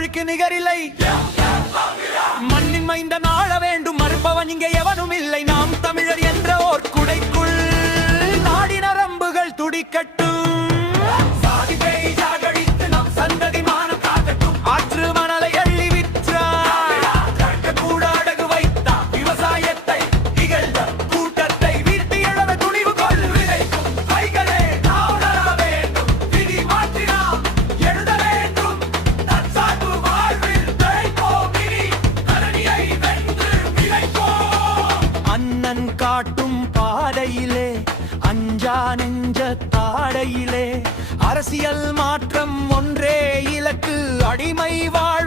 மண்ணுக்கு நிகரில்லை மண்ணின் மைந்த நாள வேண்டும். மறுப்பவன் இங்கே எவனும் இல்லை. நாம் தமிழர் என்ற ஓர் குடைக்குள் நாடி நரம்புகள் துடிக்கட்டும் பாதையிலே அஞ்சா நெஞ்ச தாடையிலே அரசியல் மாற்றம் ஒன்றே இலக்கு அடிமை வாழ்வை